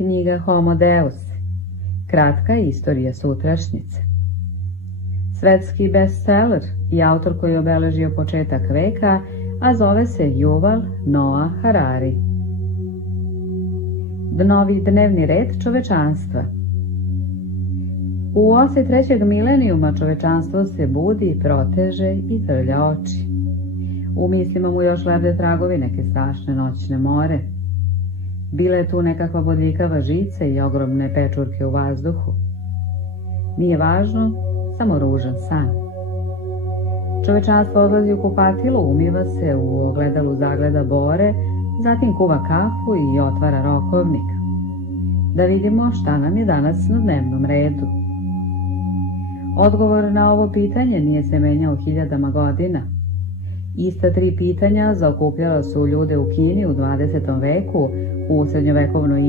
Knjiga Homo Deus. Kratka istorija sutrašnjice. Svetski bestseller i autor koji je obeležio početak veka, a zove se Yuval Noah Harari. Novi dnevni red čovečanstva. U osi trećeg milenijuma čovečanstvo se budi, proteže i trlja oči. U mislima mu još lebde tragovi neke strašne noćne more. Bila je tu nekakva bodljikava žica i ogromne pečurke u vazduhu. Nije važno, samo ružan san. Čovečanstvo odlazi u kupatilo, umiva se, u ogledalu zagleda bore, zatim kuva kafu i otvara rokovnik. Da vidimo šta nam je danas na dnevnom redu. Odgovor na ovo pitanje nije se menjao hiljadama godina. Ista tri pitanja zaokupljala su ljude u Kini u 20. veku, u srednjovekovnoj